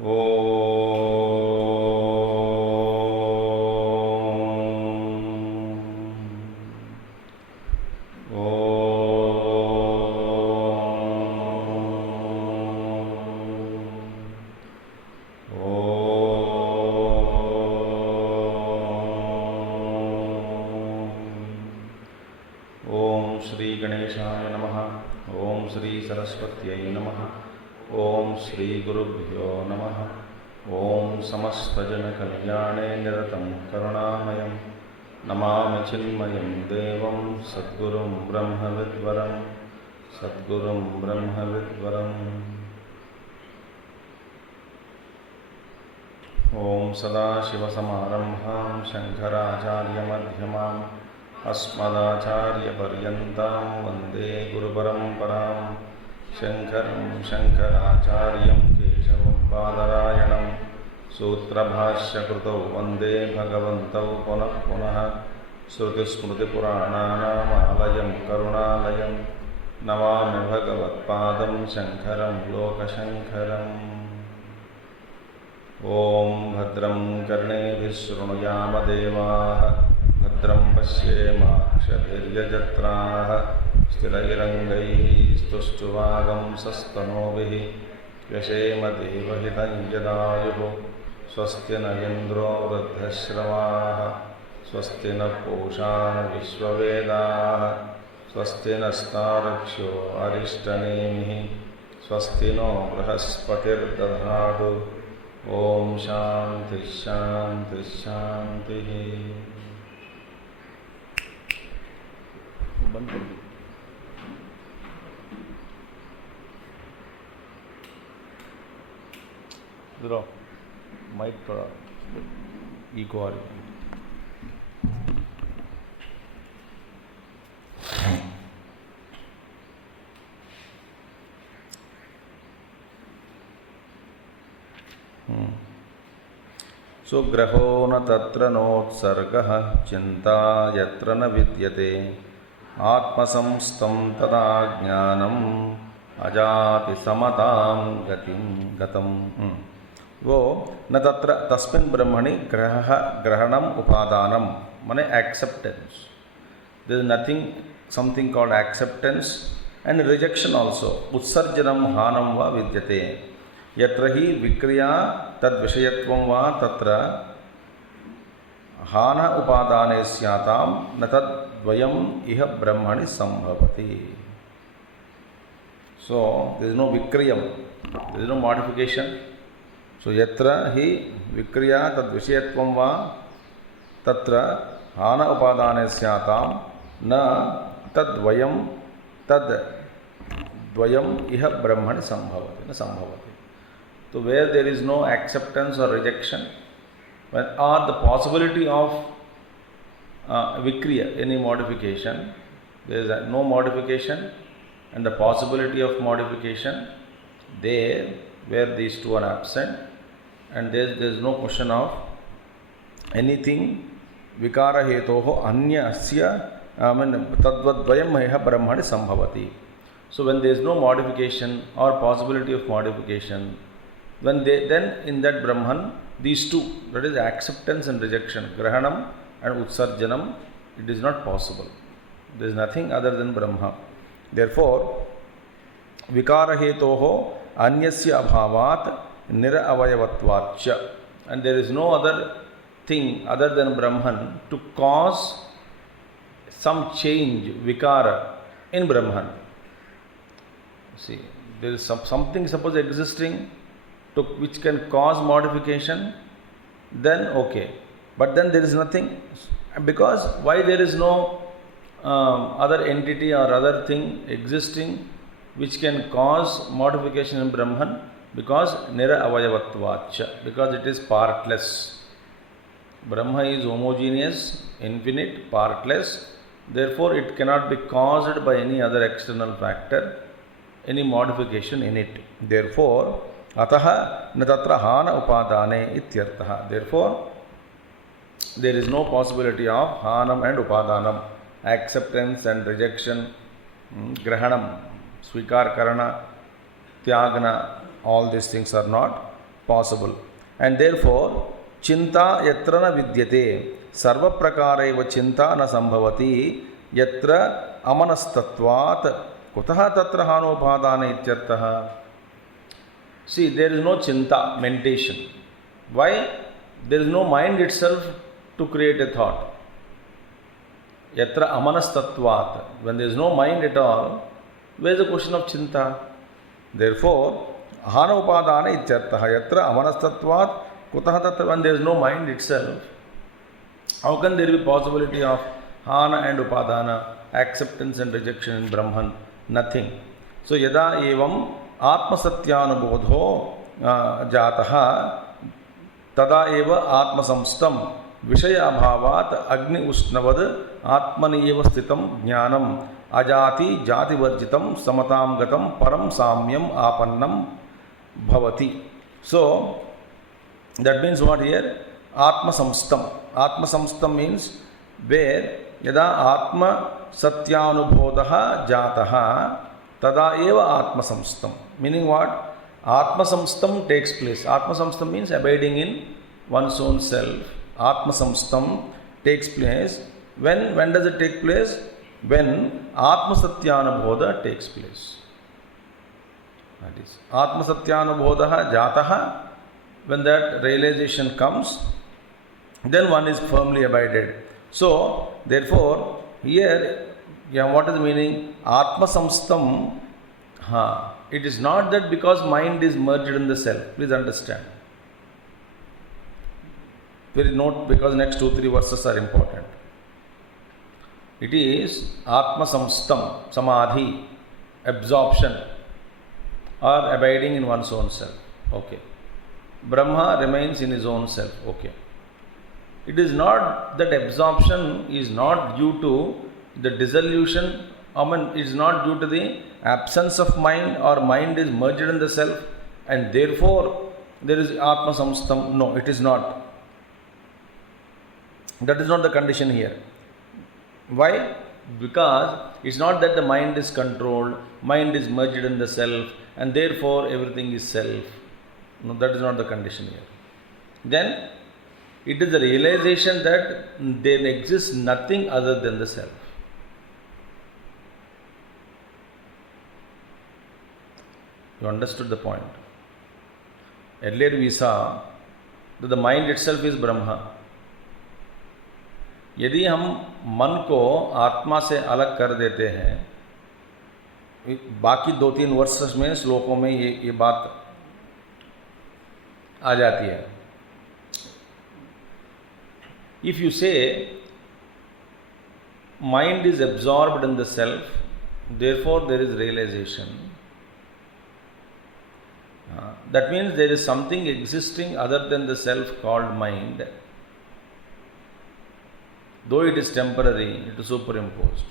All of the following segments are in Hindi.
ओम श्री गणेशाय नमः। ओम श्री सरस्वत्यै नमः। ओम श्री गुरुभ्यो नमः। ओम समस्तजनकल्याणे निरतं करुणामयं नमामि चिन्मयं देवं सद्गुरुं ब्रह्मविद्वरं सद्गुरुं ब्रह्मविद्वरम्। ओम सदाशिवसमारम्भां शङ्कराचार्यमध्यमाम् अस्मदाचार्यपर्यन्तां वन्दे गुरुपरम्परां। शङ्करं शङ्कराचार्यं केशवं बादरायणं सूत्रभाष्यकृतौ वन्दे भगवन्तौ पुनः पुनः। श्रुतिस्मृतिपुराणानामालयं करुणालयं नमामि भगवत्पादं शङ्करं लोकशङ्करम्। ॐ भद्रं कर्णेभिः शृणुयाम देवाः भद्रं पश्येमाक्षभिर्यजत्राः स्थिरैरङ्गैः स्तुष्टुवागंसस्तनूभिः यशेम देवहितं यदायुः। स्वस्ति न इन्द्रो वृद्धश्रवाः स्वस्ति न पूषा विश्ववेदाः स्वस्ति नस्तार्क्ष्यो अरिष्टनेमिः स्वस्ति नो बृहस्पतिर्दधातु। ओम शांति शांति शांति। बंद कर दो। इधर माइक थोड़ा इको आ रही है। सुग्रहो न तत्र नोत्सर्गः चिन्ता यत्र न विद्यते आत्मसंस्थं तदा ज्ञानम् अजापि समतां गतं। वो न तत्र तस्मिन् ब्रह्मणि ग्रहणम् उपादानं माने acceptance. There is nothing something called acceptance and rejection also. उत्सर्जनं हानं वा विद्यते यत्र हि विक्रिया तद्विषयत्वं वा तत्र हान उपादाने स्यातां न तद्वयम् इह ब्रह्मणि संभवति। So there is no vikriyam, there is no modification. So yatra hi vikriya tadvishayatvam va tatra hana upadane syatam na tadvayam iha brahmani sambhavati na sambhavati. So where there is no acceptance or rejection, or the possibility of vikriya, any modification, there is no modification and the possibility of modification, there where these two are absent, and there is no question of anything vikara hetoho anya asya tadvadvayam iha brahmani sambhavati. So when there is no modification or possibility of modification, then in that Brahman, these two, that is acceptance and rejection, grahanam and utsarjanam, it is not possible. There is nothing other than Brahma. Therefore, vikara hetoho anyasya abhavat niravayavatvacha, and there is no other thing other than Brahman to cause some change, vikara, in Brahman. See, there is something suppose existing which can cause modification, then okay, but then there is nothing, because why there is no other entity or other thing existing which can cause modification in Brahman, because nira avayavattvacha, because it is partless. Brahma is homogeneous, infinite, partless, therefore it cannot be caused by any other external factor, any modification in it. Therefore ataha na tatra hana upadane ityartha. Therefore there is no possibility of hanam and upadanam, acceptance and rejection, grahanam, svikar karana, tyagana, all these things are not possible. And therefore, chinta yatra na vidyate, sarva prakareva chinta na sambhavati, yatra amanastatvat, kutaha tatra hanopadana ityartaha. See, there is no chinta, meditation. Why? There is no mind itself to create a thought. Yatra amanastatvat. When there is no mind at all, where is the question of chinta? Therefore, ahana upadana ityartaha. Yatra amanastatvat kutaha tatra. When there is no mind itself, how can there be possibility of hana and upadana, acceptance and rejection in Brahman? Nothing. So, yada evam atmasatyanubodho jataha tada eva atmasamstam Vishaya bhavat agni ushnavad atmaniyeva sthitam jnanam ajati jati varjitam samatam gatam param samyam apannam bhavati. So, that means what here? Atma samstam. Atma samstam means where yada atma satyanubodha jataha tada eva atma samstam. Meaning what? Atma samstam takes place. Atma samstam means abiding in one's own self. Atma samstam takes place. When does it take place? When Atma Satyanubodha takes place. That is Atma Satyanubodha jataha. When that realization comes, then one is firmly abided. So, therefore, here, what is the meaning? Atma samstam. It is not that because mind is merged in the self. Please understand. Please note, because next 2-3 verses are important. It is Atma samstam, samadhi, absorption or abiding in one's own self. Okay. Brahma remains in his own self. Okay. It is not that absorption is not due to the dissolution. It is not due to the absence of mind or mind is merged in the self and therefore there is Atma samstam. No, it is not. That is not the condition here. Why? Because it's not that the mind is controlled, mind is merged in the self and therefore everything is self. No, that is not the condition here. Then it is the realization that there exists nothing other than the self. You understood the point. Earlier we saw that the mind itself is Brahma. यदि हम मन को आत्मा से अलग कर देते हैं, बाकी 2-3 वर्सेस में श्लोकों में ये बात आ जाती है. If you say mind is absorbed in the self, therefore there is realization. That means there is something existing other than the self called mind. Though it is temporary, it is superimposed.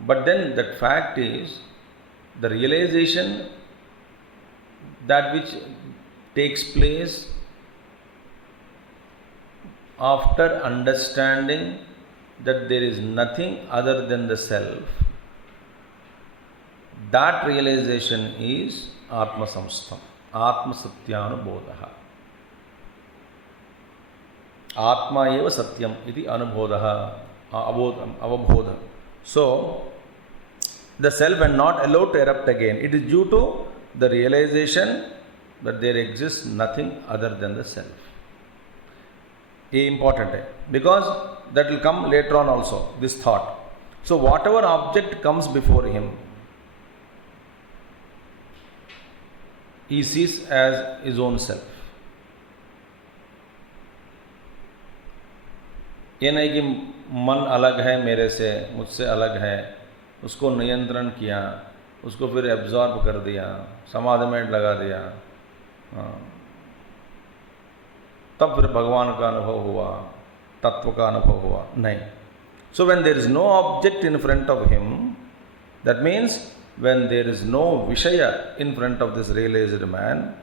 But then that fact is the realization that which takes place after understanding that there is nothing other than the self. That realization is Atma samstam, Atma satyanubodha. Atma eva satyam iti anubodha, avabodha. So, the self and not allowed to erupt again. It is due to the realization that there exists nothing other than the self. Important, because that will come later on also, this thought. So, whatever object comes before him, he sees as his own self. ये नहीं कि मन अलग है मेरे से, मुझसे अलग है, उसको नियंत्रण किया, उसको फिर एब्जॉर्ब कर दिया, समाधि में लगा दिया, तब फिर भगवान का अनुभव हुआ, तत्व का अनुभव हुआ. नहीं. So when there is no object in front of him, that means when there is no Vishaya in front of this realized man,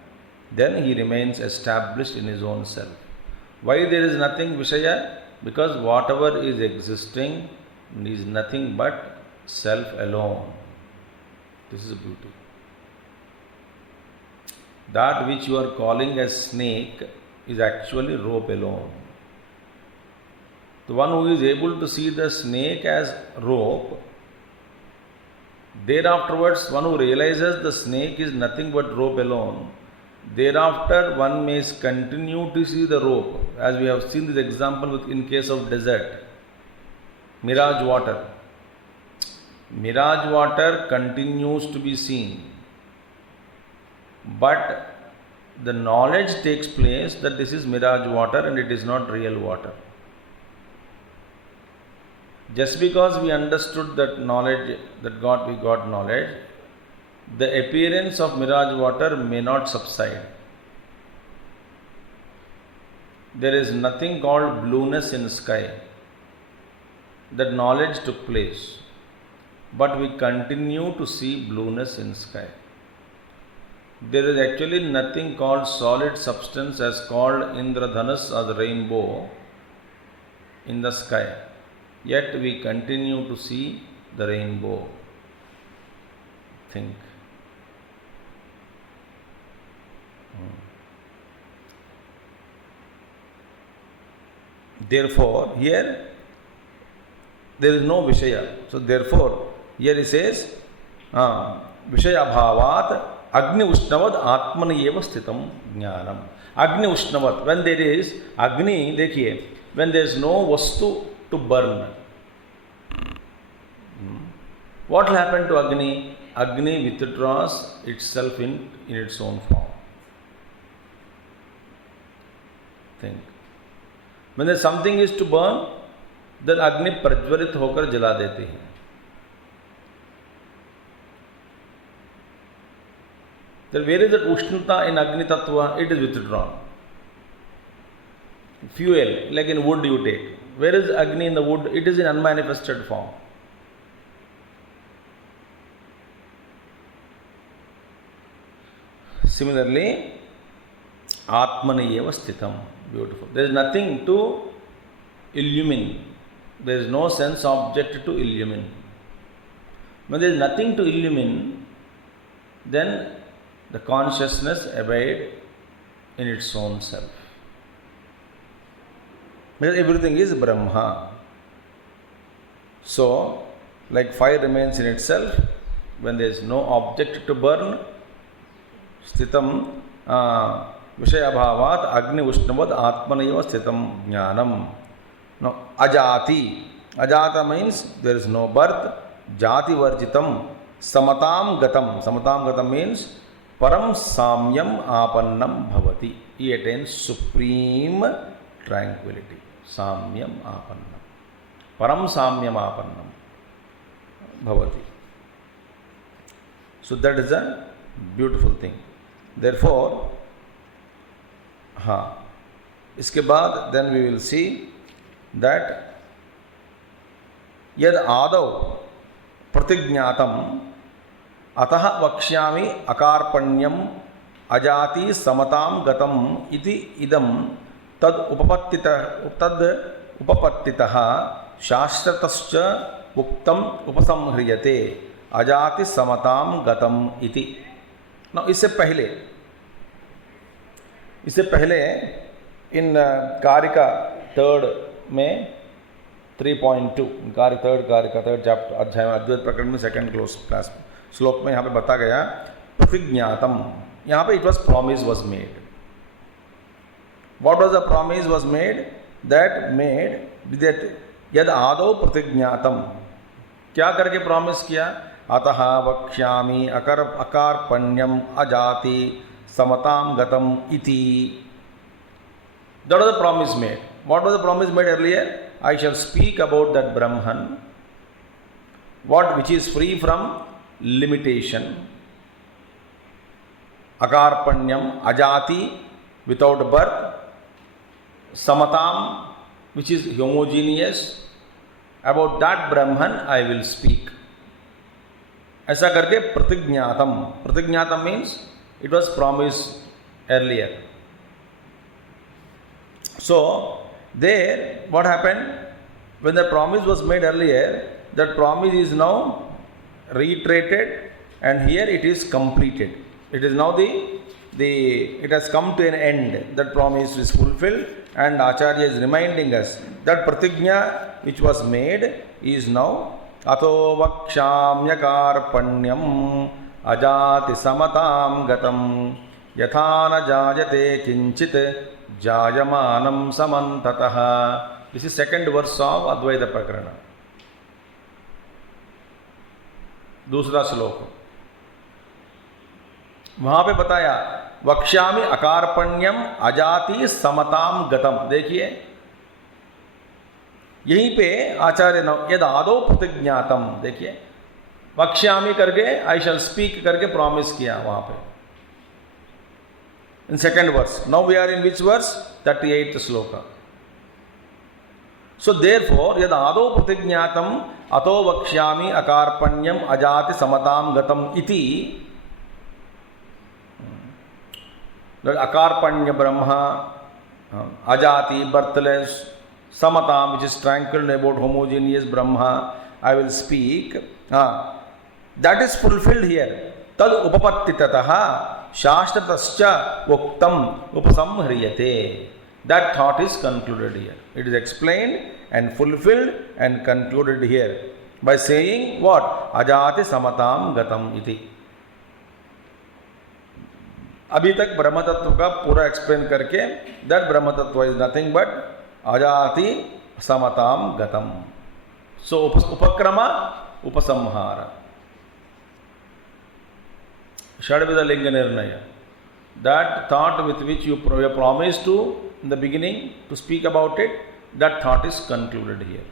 then he remains established in his own self. Why there is nothing Vishaya? Because whatever is existing is nothing but self alone. This is beauty. that which you are calling as snake is actually rope alone. The one who is able to see the snake as rope, thereafterwards one who realizes the snake is nothing but rope alone, thereafter one may continue to see the rope, as we have seen this example in case of desert. Mirage water. Mirage water continues to be seen, but the knowledge takes place that this is mirage water and it is not real water. Just because we understood that knowledge, we got knowledge, the appearance of mirage water may not subside. There is nothing called blueness in sky. That knowledge took place, but we continue to see blueness in sky. There is actually nothing called solid substance as called Indradhanus or the rainbow in the sky. Yet we continue to see the rainbow. Think. Therefore, here there is no Vishaya. So, therefore, here he says, Vishaya bhavat Agni Ushnavad Atmani eva sthitam jnanam. Agni Ushnavad. When there is Agni, dekhiye, when there is no Vastu to burn. What will happen to Agni? Agni withdraws itself in its own form. Think. When there something is to burn, then Agni prajwalit hokar jala deti hai. Then where is that Ushnata in Agni Tattva? It is withdrawn. Fuel, like in wood you take. Where is Agni in the wood? It is in unmanifested form. Similarly, Atmani eva sthitam. Beautiful. There is nothing to illumine. There is no sense object to illumine. When there is nothing to illumine, then the consciousness abides in its own self. Because everything is Brahma. So, like fire remains in itself, when there is no object to burn, sthitam Vishaya bhavat Agni Ushnavad Atmanaiva sthitam jnanam. Now, ajati. Ajata means there is no birth. Jati varjitam. Samatam gatam. Samatam gatam means param samyam apannam bhavati. He attains supreme tranquility. Samyam apannam. Param samyam apannam bhavati. So that is a beautiful thing. Therefore, इसके बाद then we will see that यद आदौ प्रतिज्ञातम अतः वक्ष्यामि अकारपण्यम अजाति समताम गतम इति इदम तद उपपत्तितः शास्त्रतश्च उक्तम उपसंह्रियते अजाति समताम गतम इति. Now इससे पहले इन कारिका थर्ड में 3.2 थर्ड चैप्टर अध्याय में अद्वैत प्रकरण में सेकंड क्लास श्लोक में यहाँ पे बता गया प्रतिज्ञातम. यहाँ पे it was promise was made. What was the promise was made? That made यद आदौ प्रतिज्ञातम. क्या करके प्रॉमिस किया? अतः वक्ष्यामि अकारपण्यम अजाति Samatam gatam iti. That was the promise made. What was the promise made earlier? I shall speak about that Brahman, which is free from limitation. Akarpanyam, ajati, without birth. Samatam, which is homogeneous. About that Brahman I will speak. ऐसा करके प्रतिज्ञातम means it was promised earlier. So there what happened? When the promise was made earlier, that promise is now reiterated and here it is completed. It is now the it has come to an end. That promise is fulfilled, and Acharya is reminding us that pratigna which was made is now ato vakshamyakarpanyam ajati samatam gatam yatha na jayate kinchit jayamanam samantatah. This is second verse of Advaita Prakarana. दूसरा श्लोक वहां पे बताया वक्ष्यामि अकारपण्यम अजाति समताम गतम. देखिए यहीं पे आचार्य यद आदो प्रतिज्ञातम, देखिए वक्ष्यामि करके आई शैल स्पीक करके प्रॉमिस किया वहां पे in second verse. Now we are in which verse? 38th shloka. So therefore यद आदो प्रतिज्ञातम अतो वक्ष्यामि अकारपण्यम अजाति समताम गतम इति. अकारपण्य ब्रह्म, ajati birthless, samatam which is tranquil about homogeneous Brahma I will speak. That is fulfilled here. Tad upapattitataha shastratascha uktam upasamhriyate. That thought is concluded here. It is explained and fulfilled and concluded here by saying what? Ajati samatam gatam iti. अभी तक ब्रह्म तत्व का पूरा एक्सप्लेन करके दैट ब्रह्म तत्व इज नथिंग बट अजाति समताम गतम. सो उपक्रम उपसंहार षड्विध लिंग निर्णय. That thought with which you promise to in the beginning to speak about it, that thought is concluded here.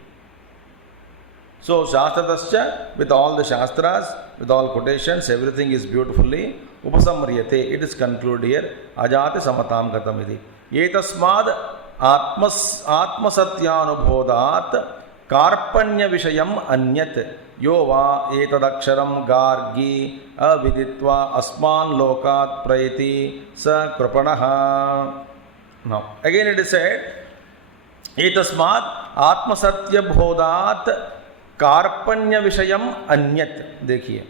So Shastratascha, with all the Shastras, with all quotations, everything is beautifully upasamriyate. It is concluded here. Ajati samatam gatam iti. Etasmad atmasatyanubodhat karpanya vishayam anyat yo va etadaksharam gargi aviditva asman lokat prayati sa kripanaha. Now again it is said etasmad atmasatyabodhat कार्पण्य विषयम अन्यत. देखिए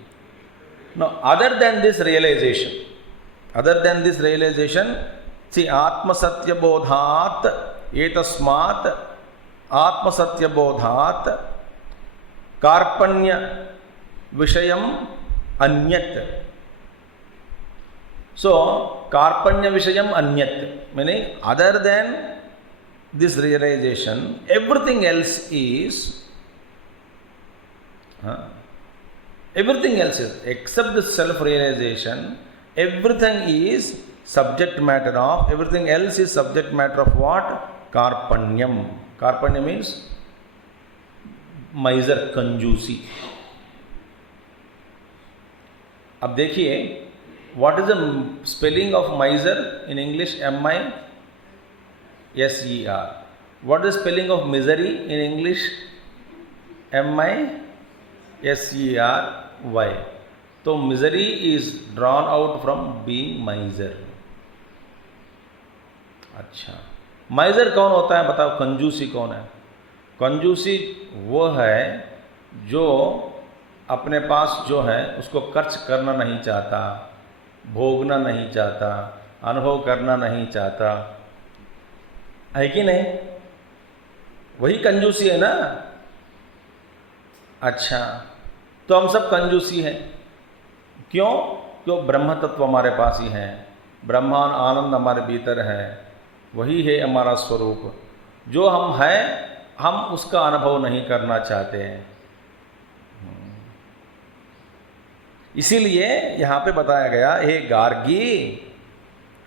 no other than this realization see आत्मसत्यबोधात एतस्मात् आत्मसत्यबोधात कार्पण्य विषयम अन्यत. सो कार्पण्य विषयम अन्यत meaning other than this realization everything else is everything else is, except the self-realization, everything is subject matter of, everything else is subject matter of what? Karpanyam. Karpanya means miser, कंजूसी. अब देखिए what is the spelling of miser in English? M-I-S-E-R. What is the spelling of misery in English? M-I-S-E-R-Y. तो misery is drawn out from being miser. अच्छा, miser कौन होता है बताओ? कंजूसी कौन है? कंजूसी वो है जो अपने पास जो है उसको खर्च करना नहीं चाहता, भोगना नहीं चाहता, अनुभव करना नहीं चाहता, है कि नहीं? वही कंजूसी है ना. अच्छा, तो हम सब कंजूसी हैं. क्यों? क्यों? ब्रह्म तत्व हमारे पास ही है, ब्रह्मांड आनंद हमारे भीतर है, वही है हमारा स्वरूप. जो हम हैं हम उसका अनुभव नहीं करना चाहते हैं. इसीलिए यहाँ पे बताया गया, हे Gargi,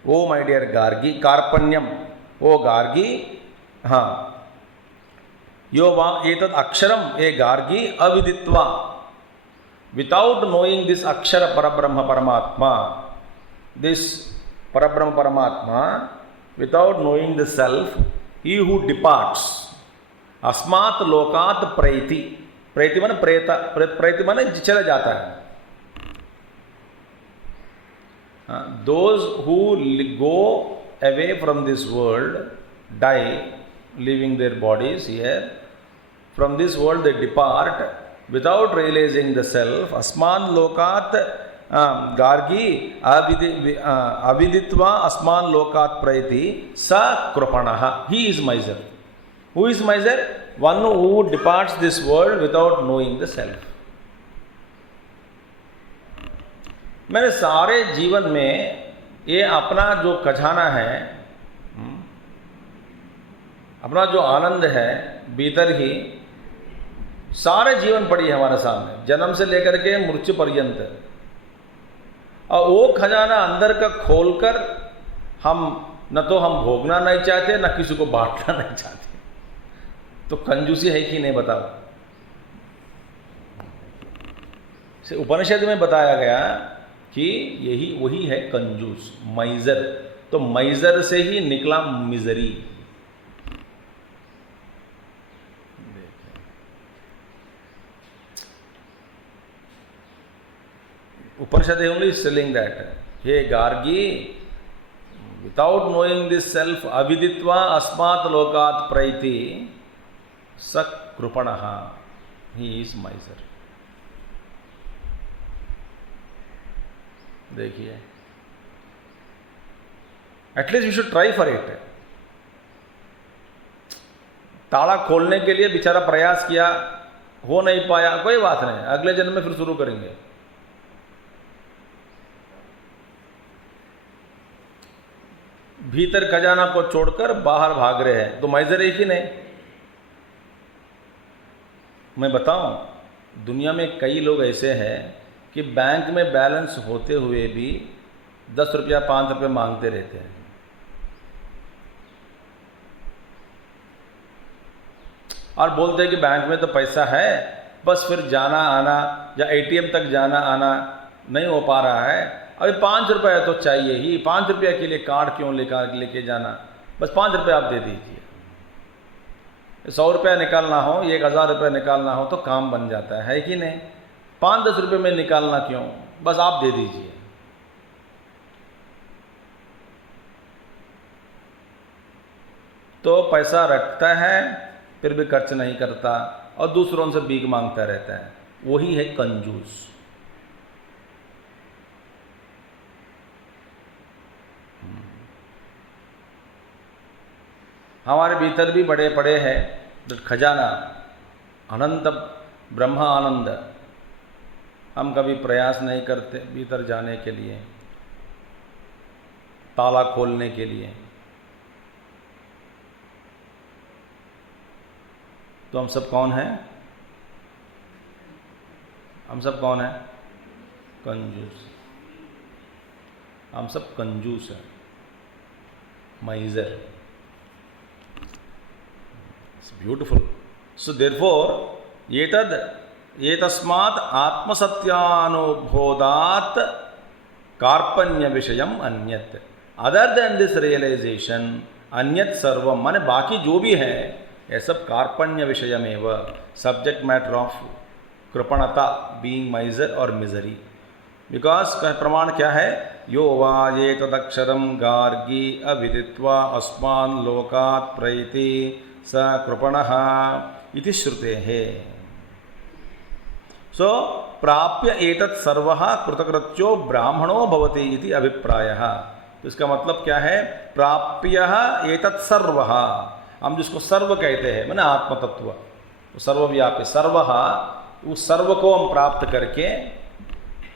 oh my dear Gargi, कार्पण्यम, ओ गार्गी, हाँ, यो वा एतद अक्षरम, ए गार्गी, अविदित्वा, विदाउट नोइंग दिस अक्षर परब्रह्म परमात्मा, दिस परब्रह्म परमात्मा, without knowing the self, he who departs अस्मात् लोकात् प्रैति. प्रैति माने प्रेत, प्रैति माने चला जाता है. Those who go away from this world, die, leaving their bodies here. From this world they depart without realizing the self. Asman lokat Gargi अविदित्वा अस्मान् लोकात् प्रैति स कृपणः, he is miser. Who is miser? One who departs this world without knowing the self. मेरे सारे जीवन में ये अपना जो खजाना है, अपना जो आनंद है भीतर ही, सारे जीवन पड़ी है हमारे सामने, जन्म से लेकर के मृत्यु पर्यंत. और वो खजाना अंदर का खोलकर हम न तो हम भोगना नहीं चाहते, न किसी को बांटना नहीं चाहते. तो कंजूसी है कि नहीं बताओ. उपनिषद में बताया गया कि यही वही है कंजूस, माइजर. तो माइजर से ही निकला misery. Upanishad only is telling that, hey Gargi, without knowing this self, aviditva asmat lokat praiti, sak krupanaha, he is miser. देखिए, at least you should try for it. ताला खोलने के लिए बेचारा प्रयास किया, हो नहीं पाया, कोई बात नहीं, अगले जन्म में फिर शुरू करेंगे. भीतर खजाना को छोड़कर बाहर भाग रहे हैं, तो माइजर एक ही नहीं. मैं बताऊं, दुनिया में कई लोग ऐसे हैं कि बैंक में बैलेंस होते हुए भी 10 रुपया 5 रुपये मांगते रहते हैं. और बोलते हैं कि बैंक में तो पैसा है, बस फिर जाना आना या एटीएम तक जाना आना नहीं हो पा रहा है, अभी 5 रुपये तो चाहिए ही, 5 रुपये के लिए कार्ड क्यों लेके जाना, बस 5 रुपये आप दे दीजिए. 100 रुपया निकालना हो, 1000 रुपया निकालना हो तो काम बन जाता है कि नहीं. 5-10 रुपये में निकालना क्यों, बस आप दे दीजिए. तो पैसा रखता है फिर भी खर्च नहीं करता और दूसरों से भीख मांगता रहता है. वही है कंजूस. हमारे भीतर भी बड़े पड़े हैं खजाना, अनंत ब्रह्म आनंद. हम कभी प्रयास नहीं करते भीतर जाने के लिए, ताला खोलने के लिए. तो हम सब कौन हैं? हम सब कौन हैं? कंजूस. हम सब कंजूस हैं, माइजर. It's beautiful. सो देयरफॉर एतस्मात् आत्मसत्यानुभोदात् कार्पण्य विषयम अन्यत्. अदर देन दिस रियलाइजेशन अन्यत् सर्वम, माने बाकी जो भी है ये सब कार्पण्य विषयमेव, सब्जेक्ट मैटर ऑफ कृपणता, बीइंग माइजर और मिजरी. बिकॉज प्रमाण क्या है? यो वा ये तदक्षरम गार्गी अविदित्वा अस्मान् लोकात् प्रैति स कृपणः इति श्रुतेः. सो प्राप्य एतत् सर्वः कृतकृत्यो ब्राह्मणो भवति इति अभिप्रायः. तो इसका मतलब क्या है? प्राप्य एतत् सर्वः, हम जिसको सर्व कहते हैं मैंने आत्म तत्व, तो सर्वव्यापी सर्वः, उस सर्व को हम प्राप्त करके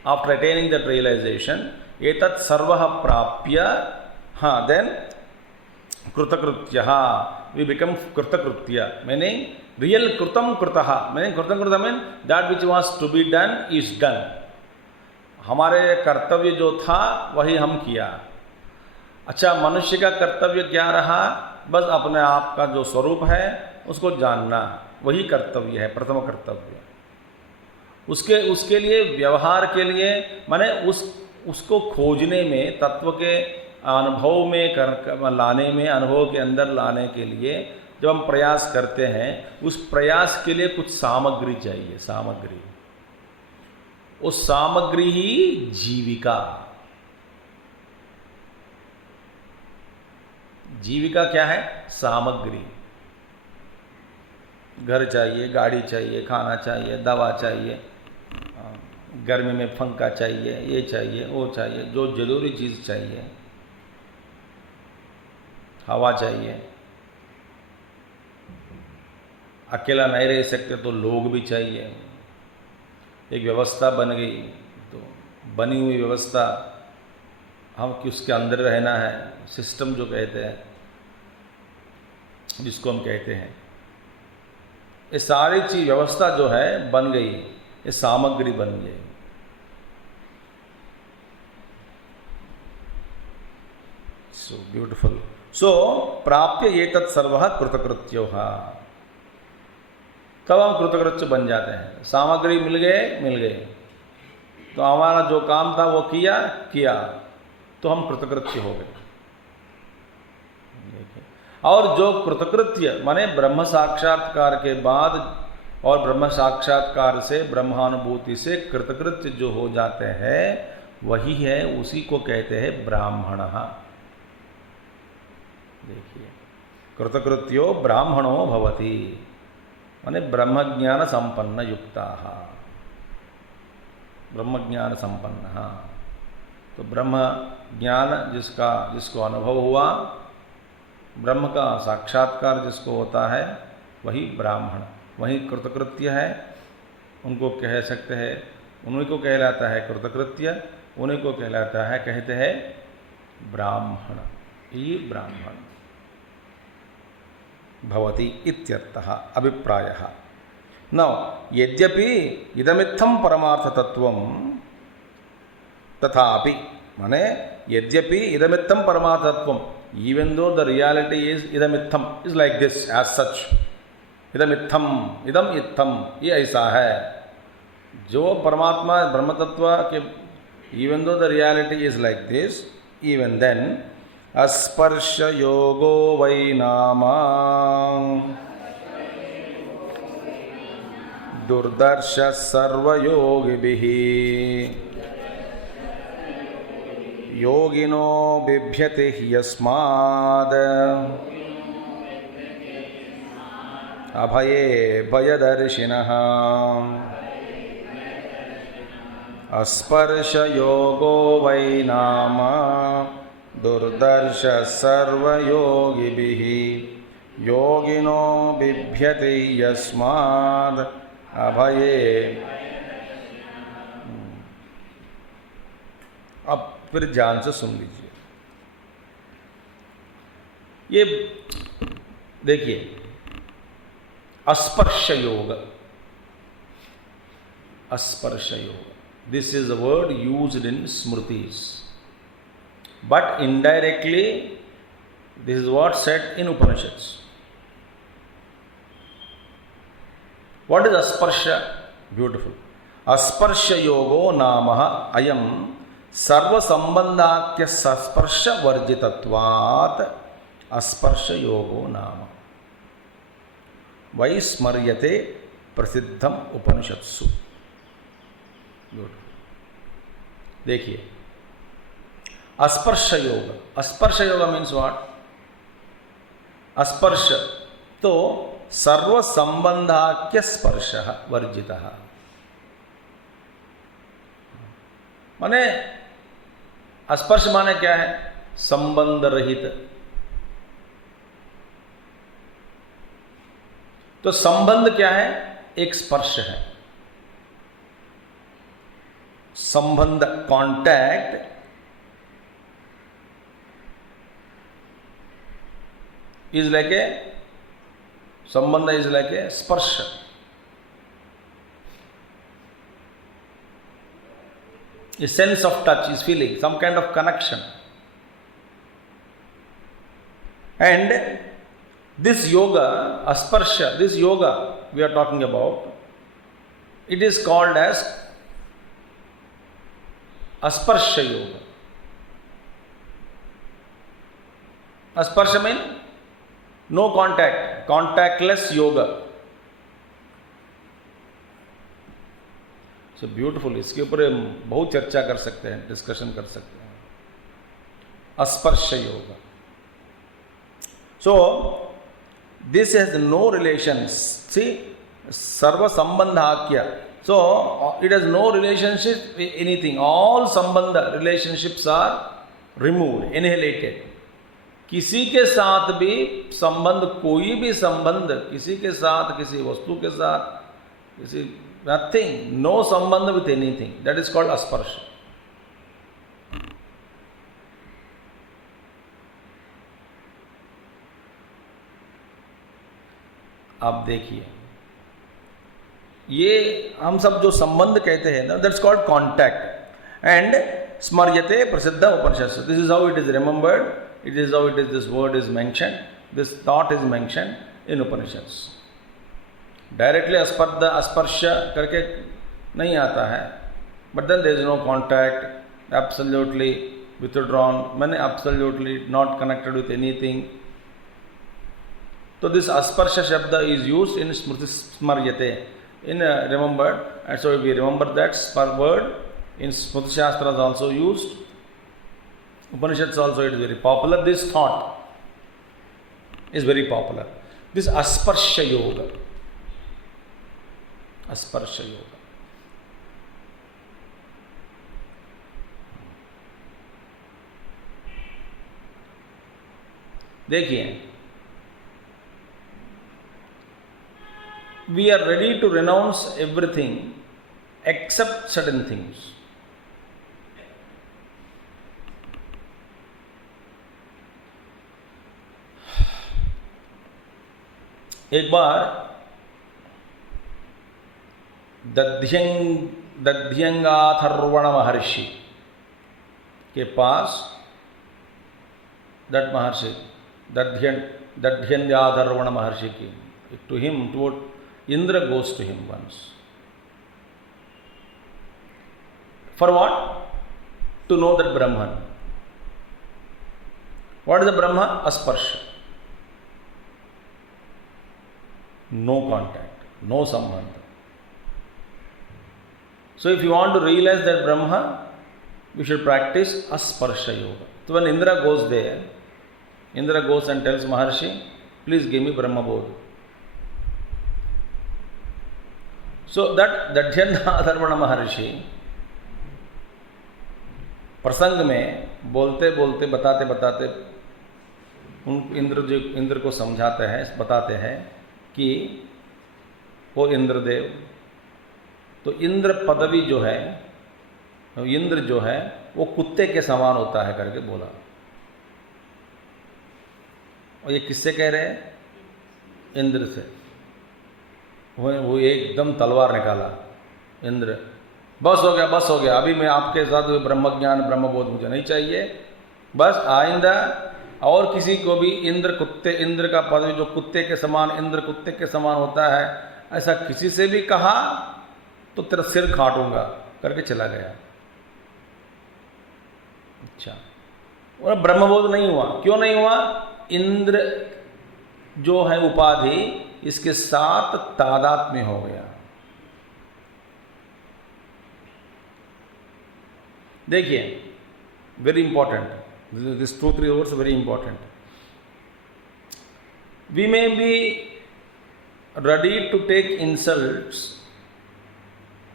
आफ्टर अटेनिंग दैट रियलाइजेशन एतत् सर्वः प्राप्य, हाँ, देन कृतकृत्यः, वी बिकम कृतकृत्य, मीनिंग रियल कृतम कृतः, मीनिंग कृतम कृतः mean that which was to be done is done. हमारे कर्तव्य जो था वही हम किया. अच्छा, मनुष्य का कर्तव्य क्या रहा? बस अपने आप का जो स्वरूप है उसको जानना, वही कर्तव्य है, प्रथम कर्तव्य. उसके लिए, व्यवहार के लिए, माने उसको खोजने में, तत्व के अनुभव में लाने में, अनुभव के अंदर लाने के लिए जब हम प्रयास करते हैं, उस प्रयास के लिए कुछ सामग्री चाहिए. सामग्री, उस सामग्री ही जीविका. जीविका क्या है? सामग्री. घर चाहिए, गाड़ी चाहिए, खाना चाहिए, दवा चाहिए, गर्मी में पंखा चाहिए, ये चाहिए, वो चाहिए, जो जरूरी चीज़ चाहिए, हवा चाहिए। अकेला नहीं रह सकते तो लोग भी चाहिए। एक व्यवस्था बन गई तो बनी हुई व्यवस्था हम उसके अंदर रहना है, सिस्टम जो कहते हैं, जिसको हम कहते हैं, ये सारी चीज व्यवस्था जो है बन गई, ये सामग्री बन गई। So beautiful. सो प्राप्य ये तत्सर्व कृतकृत्यो। तब हम कृतकृत्य बन जाते हैं। सामग्री मिल गए तो हमारा जो काम था वो किया तो हम कृतकृत्य हो गए। और जो कृतकृत्य माने ब्रह्म साक्षात्कार के बाद और ब्रह्म साक्षात्कार से ब्रह्मानुभूति से कृतकृत्य जो हो जाते हैं वही है, उसी को कहते हैं ब्राह्मण। देखिए, कृतकृत्यो ब्राह्मणो भवति माने ब्रह्मज्ञान संपन्न युक्ता, ब्रह्मज्ञान संपन्न। तो ब्रह्म ज्ञान जिसको अनुभव हुआ, ब्रह्म का साक्षात्कार जिसको होता है, वही ब्राह्मण, वही कृतकृत्य है। उनको कह सकते हैं, उन्हीं को कहलाता है कृतकृत्य, उन्हीं को कहलाता है, कहते हैं ब्राह्मण। ये ब्राह्मण भवति इत्यर्थः अभिप्रायः। नौ यद्यपि इदमित्थं परमार्थतत्वं तथापि माने यद्यपि इदमित्थं परमार्थतत्वं, even though the reality is idamitham is like this as such, idamitham idam itham, ये ऐसा है। जो परमात्मा ब्रह्म तत्व के even though the reality is like this, even then अस्पर्श योगो वै नामा दुर्दर्श सर्वयोगिभिः योगिनो बिभ्यति यस्माद् अभये भयदर्शिनः अस्पर्श योगो वै नाम दुर्दर्श सर्वयोगिभिः योगिनो बिभ्यति यस्माद् अभये। अब फिर ध्यान से सुन लीजिए। ये देखिए, अस्पर्श योग, अस्पर्श योग, this is a word used in स्मृतिस, but indirectly this is what said in Upanishads. What is asparsha? Beautiful. Asparsha yogo namah ayam sarva sambandhakya sasparsha varjitatvat asparsha yogo nama vaismaryate prasiddham upanishadsu. देखिए, अस्पर्श योग, अस्पर्श योग मीन्स व्हाट? अस्पर्श तो सर्व संबंधाख्य स्पर्श वर्जितः, माने स्पर्श माने क्या है? संबंध रहित। तो संबंध क्या है? एक स्पर्श है। संबंध, contact, is like a sambandha is like a sparsha. A sense of touch is feeling, some kind of connection. And this yoga, asparsha, this yoga we are talking about, it is called as asparsha yoga. Asparsha means no contact, contactless yoga. So beautiful, इसके ऊपर बहुत चर्चा कर सकते हैं, डिस्कशन कर सकते हैं। स्पर्श yoga, so this has no relation. See सर्व संबंधाख्य, So it has no relationship with anything. All sambandha relationships are removed, annihilated. किसी के साथ भी संबंध, कोई भी संबंध किसी के साथ, किसी वस्तु के साथ, किसी nothing, no संबंध with anything. That is called asparsha. आप देखिए, ये हम सब जो संबंध कहते हैं ना, दैट्स कॉल्ड कॉन्टैक्ट. एंड स्मर्यते प्रसिद्ध उपनिषद. This is how it is remembered. It is how it is, this word is mentioned, this thought is mentioned in Upanishads. Directly स्पर्श करके नहीं आता है, but then there is no contact, absolutely withdrawn, मैंने absolutely not connected with anything. So this asparsha shabda is used in smriti smaryate, in remembered, and so we remember that word in smriti shastra is also used. Upanishads also it is very popular. This thought is very popular. This asparsha yoga. Asparsha yoga. देखिए, we are ready to renounce everything except certain things. एक बार दध्यंगाथर्वण महर्षि के पास, दट महर्षि दध्यंगाथर्वण महर्षि की, to him, to Indra goes to him once. For what? To know that Brahman. What is the Brahman? Asparsha. No contact, no sambandha. So if you want to realize that Brahma, we should practice Asparsha yoga. So when Indra goes there, Indra goes and tells Maharshi, please give me Brahma bodh. So that दध्यंगाथर्वण महर्षि प्रसंग में बोलते बोलते, बताते बताते उन इंद्र को समझाते हैं, बताते हैं कि वो इंद्रदेव, तो इंद्र पदवी जो है, इंद्र जो है वो कुत्ते के समान होता है करके बोला. और ये किससे कह रहे हैं? इंद्र से. वो एकदम तलवार निकाला इंद्र. बस हो गया, अभी मैं आपके साथ ब्रह्म ज्ञान ब्रह्म बोध मुझे नहीं चाहिए. बस आइंदा और किसी को भी इंद्र का पदवी जो कुत्ते के समान, इंद्र कुत्ते के समान होता है, ऐसा किसी से भी कहा तो तेरा सिर काटूंगा करके चला गया. अच्छा, और ब्रह्मबोध नहीं हुआ. क्यों नहीं हुआ? इंद्र जो है उपाधि, इसके साथ तादात्म्य हो गया. देखिए, very important, this 2-3 words very important. We may be ready to take insults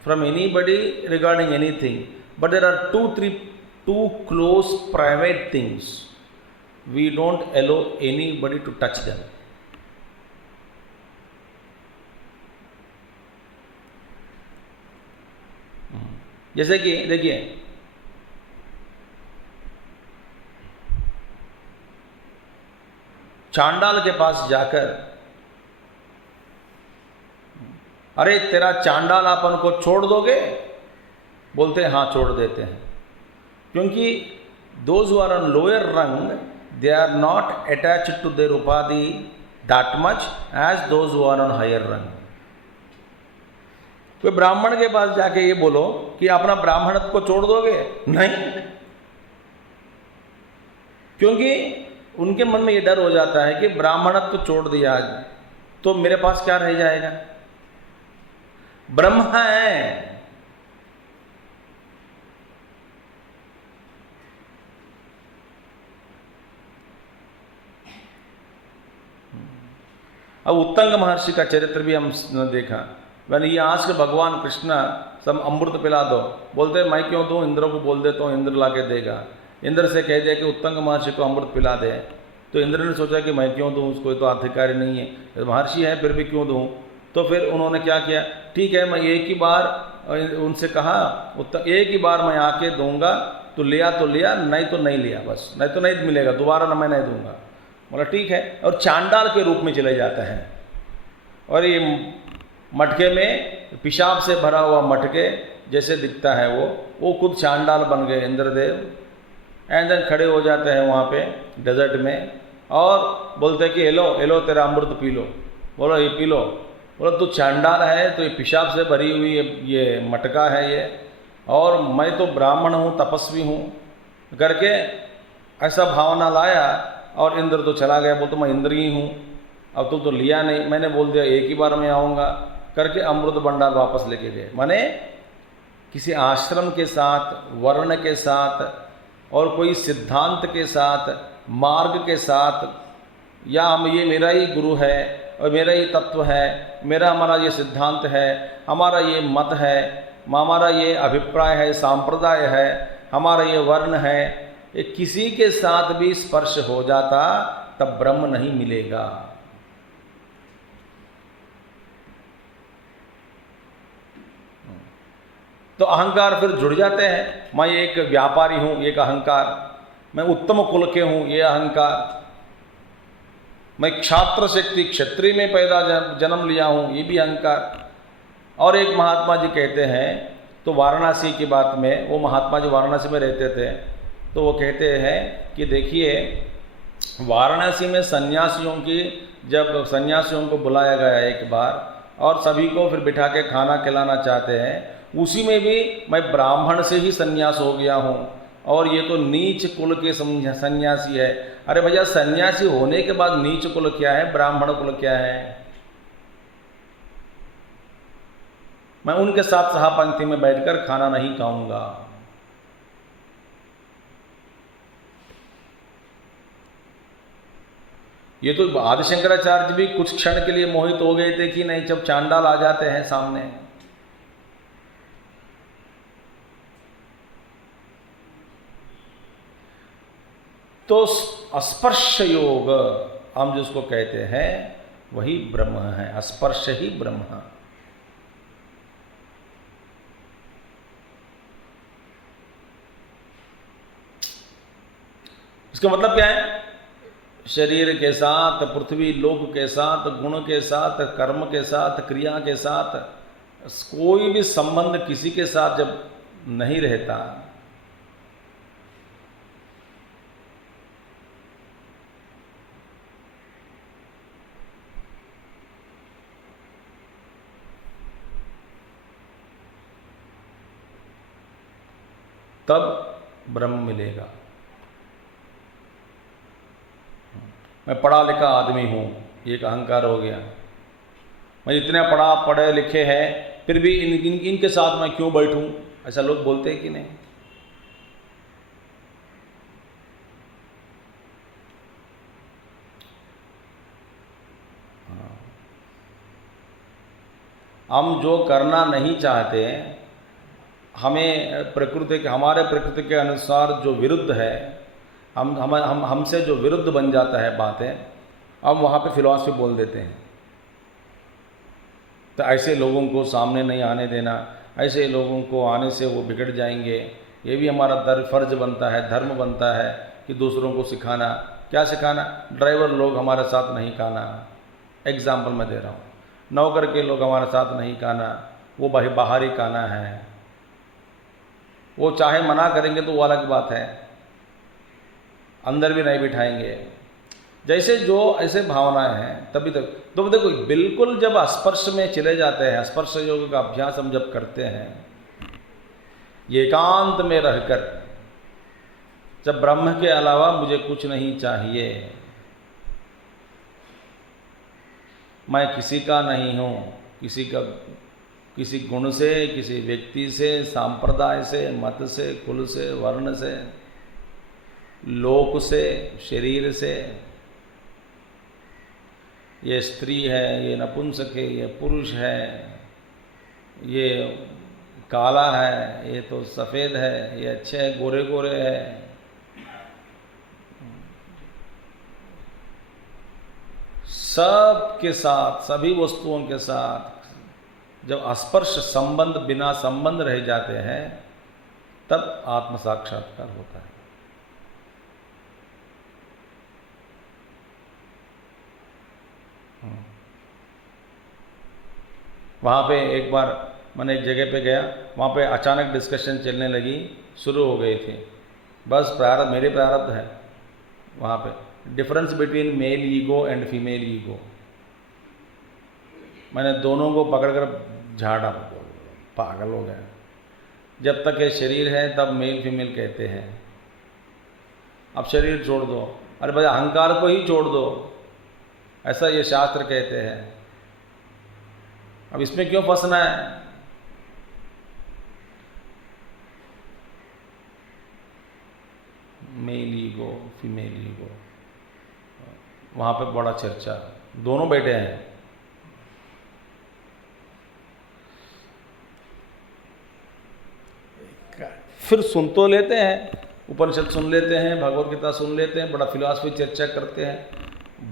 from anybody regarding anything, but there are 2 close private things we don't allow anybody to touch them. जैसे कि देखिए, चांडाल के पास जाकर, अरे तेरा चांडालापन को छोड़ दोगे? बोलते हैं हाँ छोड़ देते हैं. क्योंकि those who are on lower rung, they are not attached to their upadhi that much as those who are on higher rung. कोई ब्राह्मण के पास जाके ये बोलो कि अपना ब्राह्मणत्व को छोड़ दोगे? नहीं, क्योंकि उनके मन में ये डर हो जाता है कि ब्राह्मणत्व छोड़ दिया तो मेरे पास क्या रह जाएगा? ब्रह्म है. अब उत्तंग महर्षि का चरित्र भी हम देखा. मैंने ये आज के भगवान कृष्ण सब अमृत पिला दो, बोलते मैं क्यों दूँ, इंद्र को बोल देता हूँ, इंद्र ला के देगा। इंद्र से कह दिया कि उत्तंग महर्षि को अमृत पिला दे, तो इंद्र ने सोचा कि मैं क्यों दूँ, उसको तो अधिकारी नहीं है, महर्षि है फिर भी क्यों दूँ। तो फिर उन्होंने क्या किया, ठीक है मैं एक ही बार उनसे कहा, एक ही बार मैं आके दूंगा, तो लिया तो लिया, नहीं तो नहीं लिया, बस नहीं तो नहीं मिलेगा, दोबारा ना मैं नहीं दूंगा। बोला ठीक है, और चांडाल के रूप में चले जाता है, और ये मटके में पेशाब से भरा हुआ मटके जैसे दिखता है वो खुद चांडाल बन गए इंद्रदेव। एंड देन खड़े हो जाते हैं वहाँ पे डेजर्ट में और बोलते हैं कि एलो तेरा अमृत पी लो। बोलो ये पी लो। बोलो तू चांडाल है, तो ये पेशाब से भरी हुई ये मटका है ये, और मैं तो ब्राह्मण हूँ, तपस्वी हूँ करके ऐसा भावना लाया, और इंद्र तो चला गया, बोलते मैं इंद्र ही हूँ, अब तो लिया नहीं, मैंने बोल दिया एक ही बार में आऊँगा करके अमृत भंडार वापस लेके गए। माने किसी आश्रम के साथ, वर्ण के साथ, और कोई सिद्धांत के साथ, मार्ग के साथ, या हम ये मेरा ही गुरु है और मेरा ही तत्व है, हमारा ये सिद्धांत है, हमारा ये मत है, हमारा ये अभिप्राय है, सांप्रदाय है, हमारा ये वर्ण है, ये किसी के साथ भी स्पर्श हो जाता तब ब्रह्म नहीं मिलेगा। तो अहंकार फिर जुड़ जाते हैं, मैं एक व्यापारी हूँ, एक अहंकार, मैं उत्तम कुल के हूँ, ये अहंकार, मैं क्षात्र शक्ति क्षत्रिय में पैदा जन्म लिया हूँ, ये भी अहंकार। और एक महात्मा जी कहते हैं, तो वाराणसी की बात में, वो महात्मा जी वाराणसी में रहते थे, तो वो कहते हैं कि देखिए वाराणसी में जब सन्यासियों को बुलाया गया एक बार, और सभी को फिर बिठा के खाना खिलाना चाहते हैं, उसी में भी मैं ब्राह्मण से ही सन्यास हो गया हूँ, और ये तो नीच कुल के सन्यासी है। अरे भैया सन्यासी होने के बाद नीच कुल क्या है, ब्राह्मण कुल क्या है? मैं उनके साथ सहापंक्ति में बैठकर खाना नहीं खाऊंगा। ये तो आदि शंकराचार्य भी कुछ क्षण के लिए मोहित हो गए थे कि नहीं, जब चांडाल आ जाते हैं सामने। तो स्पर्श योग हम जिसको कहते हैं वही ब्रह्म है, स्पर्श ही ब्रह्म। इसका मतलब क्या है? शरीर के साथ, पृथ्वी लोक के साथ, गुण के साथ, कर्म के साथ, क्रिया के साथ कोई भी संबंध किसी के साथ जब नहीं रहता, तब ब्रह्म मिलेगा। मैं पढ़ा लिखा आदमी हूँ, एक अहंकार हो गया। मैं इतने पढ़े लिखे हैं, फिर भी इनके साथ मैं क्यों बैठूं? ऐसा लोग बोलते हैं कि नहीं? हम जो करना नहीं चाहते, हमें हमारे प्रकृति के अनुसार जो विरुद्ध है, हमसे जो विरुद्ध बन जाता है बातें, हम वहाँ पे फिलॉसफी बोल देते हैं। तो ऐसे लोगों को सामने नहीं आने देना, ऐसे लोगों को आने से वो बिगड़ जाएंगे। ये भी हमारा फर्ज बनता है, धर्म बनता है कि दूसरों को सिखाना। क्या सिखाना? ड्राइवर लोग हमारे साथ नहीं खाना, एग्जाम्पल मैं दे रहा हूँ। नौकर के लोग हमारे साथ नहीं खाना, वो बाहरी खाना है। वो चाहे मना करेंगे तो वो अलग बात है, अंदर भी नहीं बिठाएंगे। जैसे जो ऐसे भावनाएं हैं, तभी तक तो देखो बिल्कुल जब स्पर्श में चले जाते हैं, स्पर्श योग का अभ्यास हम जब करते हैं, एकांत में रहकर, जब ब्रह्म के अलावा मुझे कुछ नहीं चाहिए, मैं किसी का नहीं हूँ, किसी गुण से, किसी व्यक्ति से, सांप्रदाय से, मत से, कुल से, वर्ण से, लोक से, शरीर से, ये स्त्री है, ये नपुंसक है, ये पुरुष है, ये काला है, ये तो सफ़ेद है, ये अच्छे हैं, गोरे गोरे हैं। सब के साथ, सभी वस्तुओं के साथ जब स्पर्श संबंध बिना संबंध रह जाते हैं तब आत्म साक्षात्कार होता है। वहाँ पे एक बार मैंने एक जगह पे गया, वहाँ पे अचानक डिस्कशन चलने लगी, शुरू हो गई थी। बस प्रारब्ध, मेरे प्रारब्ध है वहाँ पे, difference between male ego and female ego. मैंने दोनों को पकड़कर झाड़ा, पागल हो गया। जब तक ये शरीर है तब मेल फीमेल कहते हैं, अब शरीर छोड़ दो, अरे भाई अहंकार को ही छोड़ दो, ऐसा ये शास्त्र कहते हैं। अब इसमें क्यों फंसना है? मेल ईगो, फीमेल ईगो, वहाँ पे बड़ा चर्चा, दोनों बैठे हैं। फिर सुन तो लेते हैं, उपनिषद सुन लेते हैं, भगवत गीता सुन लेते हैं, बड़ा फिलॉसफी चर्चा करते हैं,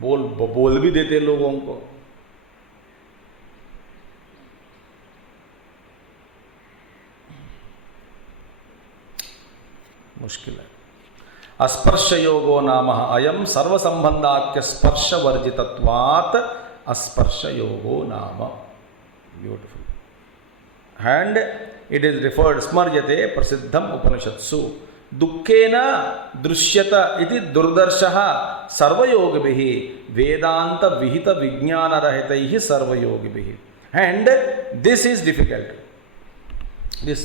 बोल भी देते हैं लोगों को। मुश्किल है। अस्पर्श योगो नाम अयम सर्वसंबंधाख्य स्पर्श वर्जितत्वात् अस्पर्श योगो नाम। Beautiful. And it is referred स्मर्यते प्रसिद्धम उपनिषत्सु दुःखेन दृश्यत इति दुर्दर्शः सर्वयोगिभिः वेदांत विहित विज्ञान रहितैः सर्वयोगिभिः। And this is difficult. This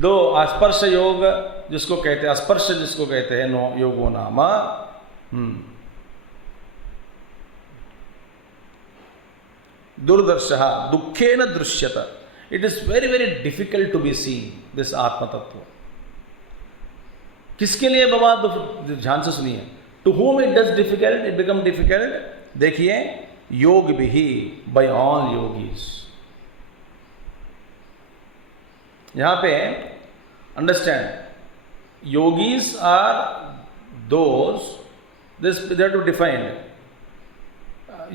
though स्पर्श योग जिसको कहते हैं, स्पर्श जिसको कहते हैं, नो योगो नाम, दुर्दर्शः दुःखेन दृश्यत। It is very very difficult to be seen this आत्म तत्व। किसके लिए बाबा? ध्यान से सुनिए। To whom it does difficult, it become difficult। देखिए, योग भी by all yogis। यहां पे understand, yogis are those, this they have to define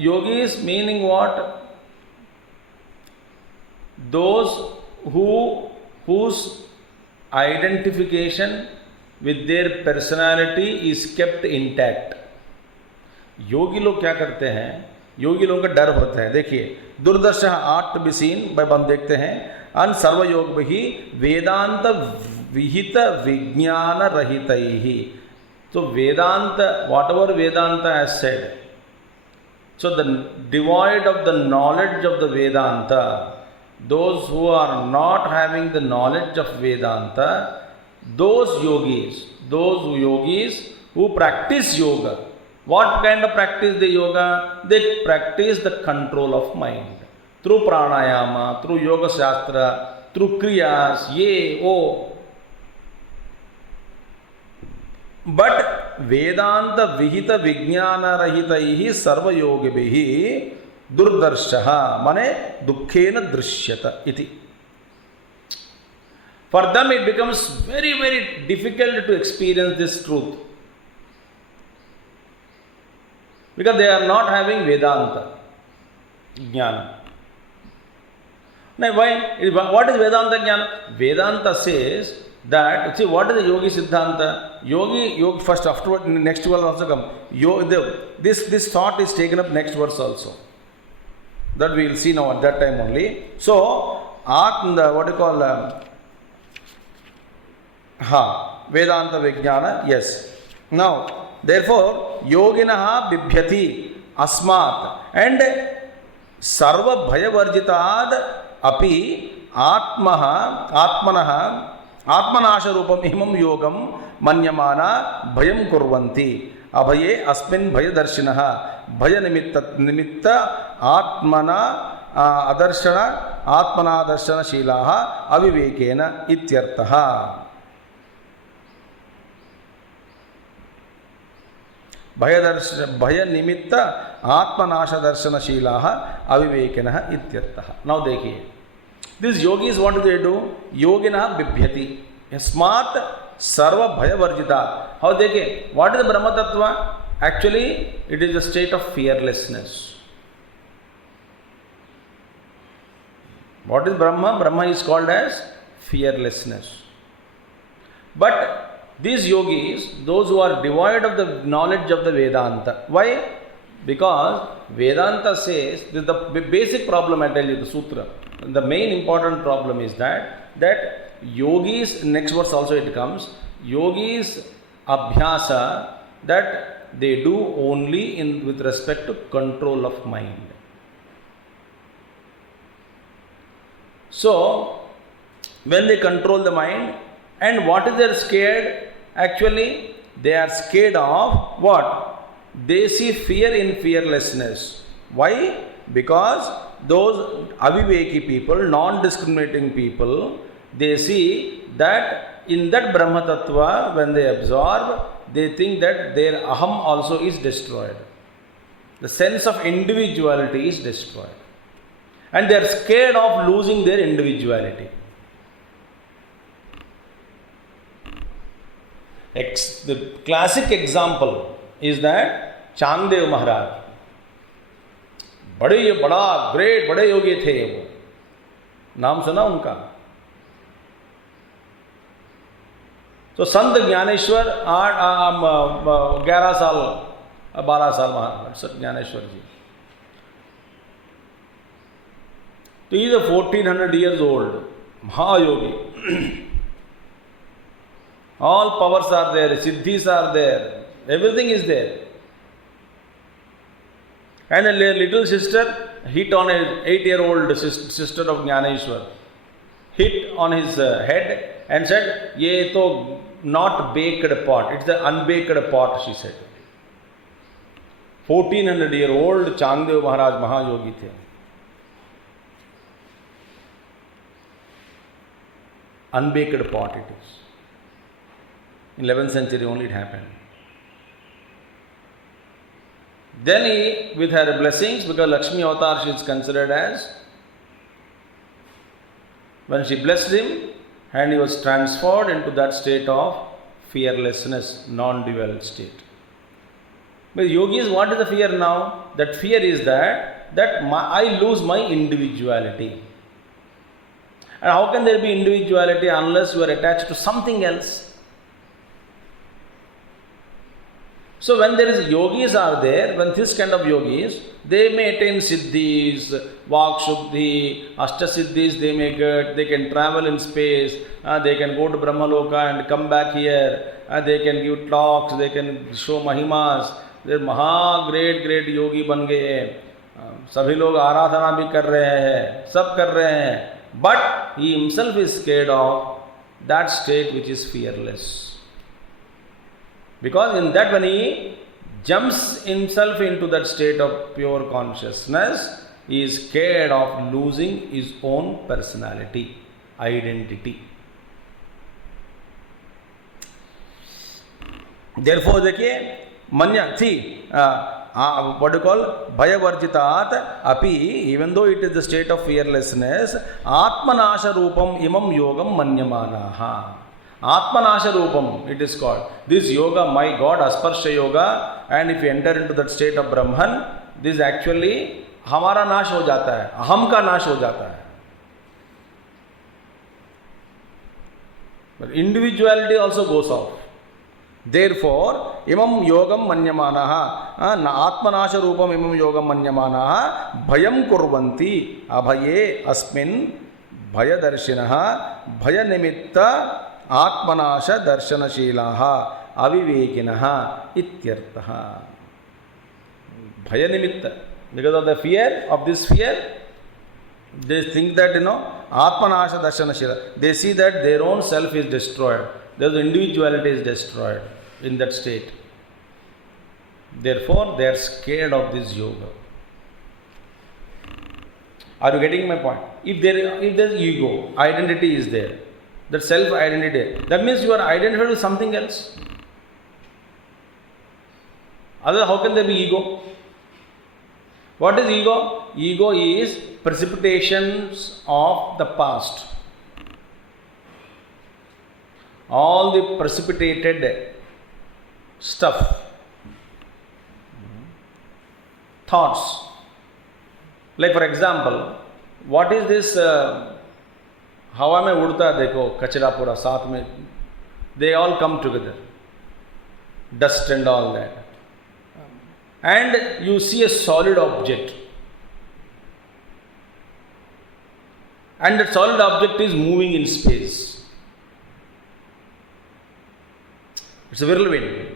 yogis meaning what? Those whose identification with their personality is kept intact। योगी लोग क्या करते हैं? योगी लोगों का डर होता है। देखिए, दुर्दर्शः hard to be seen, by हम देखते हैं, अन सर्वयोग भी वेदांत विहित विज्ञान रहित ही। तो Vedanta, whatever Vedanta has said, so the devoid of the knowledge of the Vedanta, those who are not having the knowledge of Vedanta, those yogis who practice yoga, what kind of practice the yoga? They practice the control of mind through pranayama, through yoga shastra, through kriyas, ye o. But Vedanta vihita vijnana rahitaihi sarva yogibhihi दुर्दर्शः माने दुःखेन दृश्यत इति। For them it becomes very very difficult to experience this truth because they are not having Vedanta jnana. Now why? What is Vedanta jnana? Vedanta says that, see, what is the yogi siddhanta? Yogi first, afterward next verse also come. This thought is taken up next verse also. That we will see now at that time only. So, what you call, Vedanta Vijnana, yes. Now, therefore, Yoginaha Bibhyati Asmat, and Sarva Bhayavarjitad Api Atmanaha Atmanasha Rupam Imam Yogam Manyamana Bhayam Kurvanti Abhaye Asmin Bhayadarshinaha भय निमित्त आत्मना आत्मनादर्शनशीलाः अविवेकेन इत्यर्थः। भय निमित्त आत्मनाशदर्शनशीलाः अविवेकिनः इत्यर्थः। नाउ देखिए, These yogis, what do? Yogina bibhyati. Yasmat sarva bhaya varjita. How they get? What is the Brahma Tattva? Actually, it is a state of fearlessness. What is Brahma? Brahma is called as fearlessness. But these yogis, those who are devoid of the knowledge of the Vedanta, why? Because Vedanta says, this is the basic problem, I tell you, the sutra. The main important problem is that yogis, next verse also it comes, yogis abhyasa, that they do only with respect to control of mind. So, when they control the mind, and what is they scared? Actually, they are scared of what? They see fear in fearlessness. Why? Because those aviveki people, non-discriminating people, they see that in that Brahma Tattva, when they absorb, they think that their aham also is destroyed. The sense of individuality is destroyed. And they are scared of losing their individuality. The classic example is that Chanddev Maharaj. बड़े योगी थे वो. नाम सुना उनका? तो संत ज्ञानेश्वर 11 साल 12 साल संत ज्ञानेश्वर जी. So he is 1400 years old, Mahayogi. All powers are there, siddhis are there, everything is there. And a little sister hit on an 8-year-old sister of Jnaneshwar, hit on his head and said, "Ye to not baked pot, it's the unbaked pot," she said. 1400-year-old Chanddev Maharaj Mahayogi the. Unbaked pot it is. In 11th century only it happened. Then he, with her blessings, because Lakshmi Avatar she is considered as, when she blessed him, and he was transferred into that state of fearlessness, non-dual state. But yogis, what is the fear now? That fear is that I lose my individuality. And how can there be individuality unless you are attached to something else? So when there is yogis are there, when this kind of yogis, they may attain siddhis, vak shuddhi, ashta siddhis they may get, they can travel in space, they can go to Brahmaloka and come back here, they can give talks, they can show mahimas, they maha great yogi ban gaye, sabhi log आराधना भी कर रहे हैं, सब कर रहे हैं, but he himself is scared of that state which is fearless. Because in that when he jumps himself into that state of pure consciousness, he is scared of losing his own personality, identity. Therefore, manya, see, what do you call? Bhayavarjitat api, even though it is the state of fearlessness, atmanasha rupam imam yogam manyamanaha. Atmanasha Rupam, it is called. This yoga, my God, Asparsha Yoga, and if you enter into that state of Brahman, this actually हमारा नाश हो जाता है, अहम का नाश हो जाता है. But individuality also goes off. Therefore, imam yogam manyamanaha, atmanasha rupam imam yogam manyamanaha, bhayam kurvanti, abhaye asmin, bhaya darshinaha, bhaya nimitta, Atmanasha darshanashilaha avivekinaha ityartaha. Bhaya nimitta. Because of the fear, of this fear, they think that, Atmanasha darshanashila. They see that their own self is destroyed. Their individuality is destroyed in that state. Therefore, they are scared of this yoga. Are you getting my point? If there is ego, identity is there. That self-identity. That means you are identified with something else. Otherwise, how can there be ego? What is ego? Ego is precipitations of the past. All the precipitated stuff, thoughts. Like for example, what is this? हवा में उड़ता है, देखो कचरा पूरा साथ में, they all come together, dust and all that, and you see a solid object, and that solid object is moving in space. It's a whirlwind,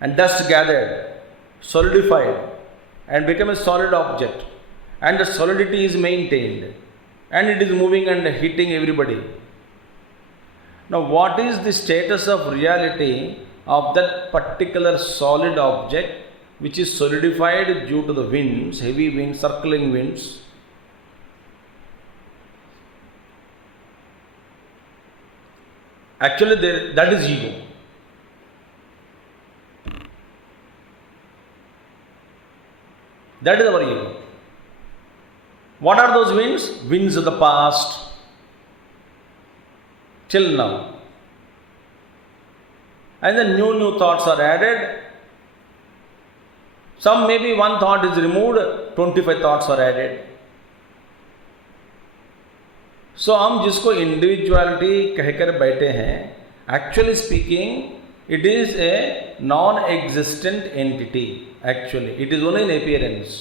and dust gathered, solidified, and become a solid object, and the solidity is maintained, and it is moving and hitting everybody. Now, what is the status of reality of that particular solid object which is solidified due to the winds, heavy winds, circling winds? Actually, that is ego. That is our ego. What are those winds? Winds of the past till now. And then new thoughts are added. Some maybe one thought is removed, 25 thoughts are added. So हम जिसको इंडिविजुअलिटी कहकर बैठे हैं, actually speaking it is a non existent entity. Actually, it is only an appearance.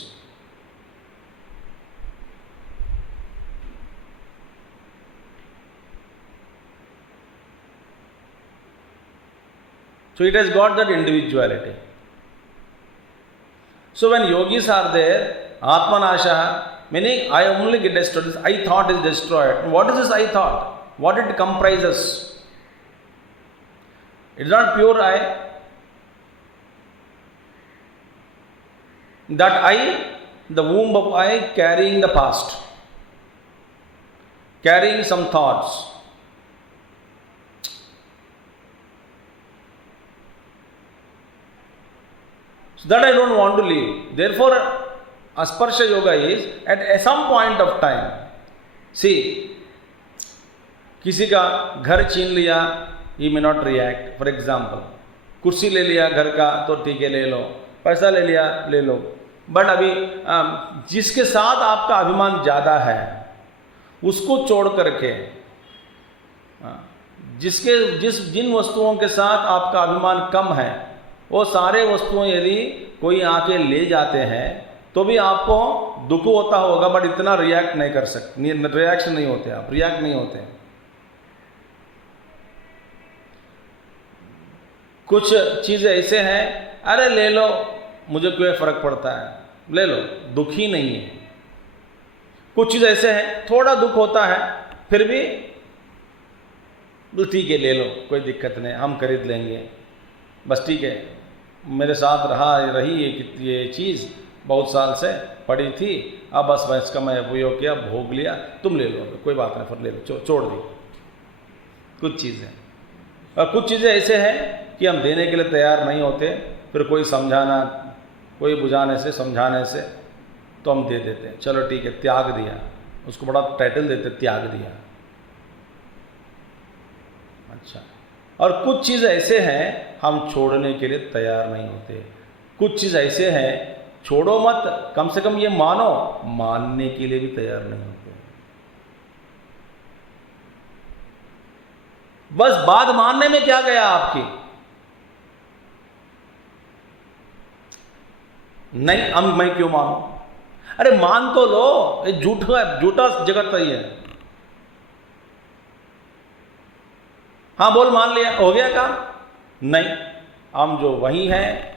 So it has got that individuality. So when yogis are there, Atmanasha, meaning I only get destroyed. This I thought is destroyed. What is this I thought? What it comprises? It is not pure I. That I, the womb of I, carrying the past, carrying some thoughts. So that I don't want to leave. Therefore, Asparsha Yoga is at some point of time. See, किसी का घर छीन लिया, he may not react. For example, कुर्सी ले लिया घर का, तो ठीक है ले लो, पैसा ले लिया ले लो. बट अभी जिसके साथ आपका अभिमान ज़्यादा है उसको छोड़ करके जिन वस्तुओं के साथ आपका अभिमान कम है वो सारे वस्तुएं यदि कोई आके ले जाते हैं तो भी आपको दुख होता होगा, बट इतना रिएक्ट नहीं कर सकते, रिएक्शन नहीं होते, आप रिएक्ट नहीं होते. कुछ चीज़ें ऐसे हैं, अरे ले लो मुझे कोई फ़र्क पड़ता है, ले लो, दुखी नहीं है. कुछ चीज़ ऐसे हैं थोड़ा दुख होता है फिर भी ठीक है ले लो, कोई दिक्कत नहीं, हम खरीद लेंगे, बस ठीक है, मेरे साथ रही ये चीज़ बहुत साल से पड़ी थी, अब बस इसका मैं उपयोग किया, भोग लिया, तुम ले लो, कोई बात नहीं, फिर ले लो, छोड़ दी. कुछ चीज़ें, और कुछ चीज़ें ऐसे हैं कि हम देने के लिए तैयार नहीं होते, फिर कोई समझाना, कोई बुझाने से, समझाने से तो हम दे देते हैं, चलो ठीक है, त्याग दिया, उसको बड़ा टाइटल देते, त्याग दिया. अच्छा. और कुछ चीज़ ऐसे हैं हम छोड़ने के लिए तैयार नहीं होते. कुछ चीज़ ऐसे हैं छोड़ो मत, कम से कम ये मानो, मानने के लिए भी तैयार नहीं होते. बस बात मानने में क्या गया आपकी? नहीं, अब मैं क्यों मानूं? अरे मान तो लो, ये झूठा जगत ही है. हाँ बोल, मान लिया, हो गया काम? नहीं, हम जो वही हैं,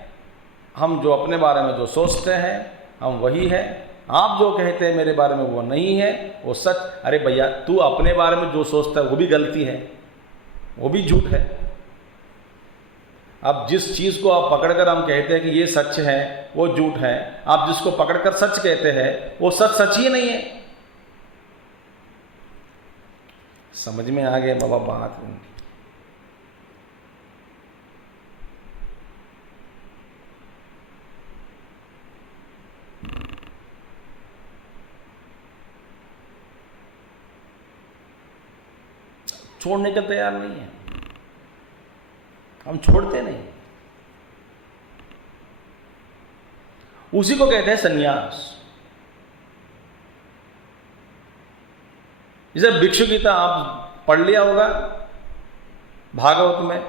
हम जो अपने बारे में जो सोचते हैं हम वही है. आप जो कहते हैं मेरे बारे में वो नहीं है, वो सच. अरे भैया, तू अपने बारे में जो सोचता है वो भी गलती है, वो भी झूठ है. अब जिस चीज़ को आप पकड़कर हम कहते हैं कि ये सच है, वो झूठ है. आप जिसको पकड़कर सच कहते हैं वो सच ही नहीं है. समझ में आ गया बाबा बात? छोड़ने के तैयार नहीं है, हम छोड़ते नहीं। उसी को कहते हैं संन्यास। जैसे भिक्षु गीता आप पढ़ लिया होगा भागवत में,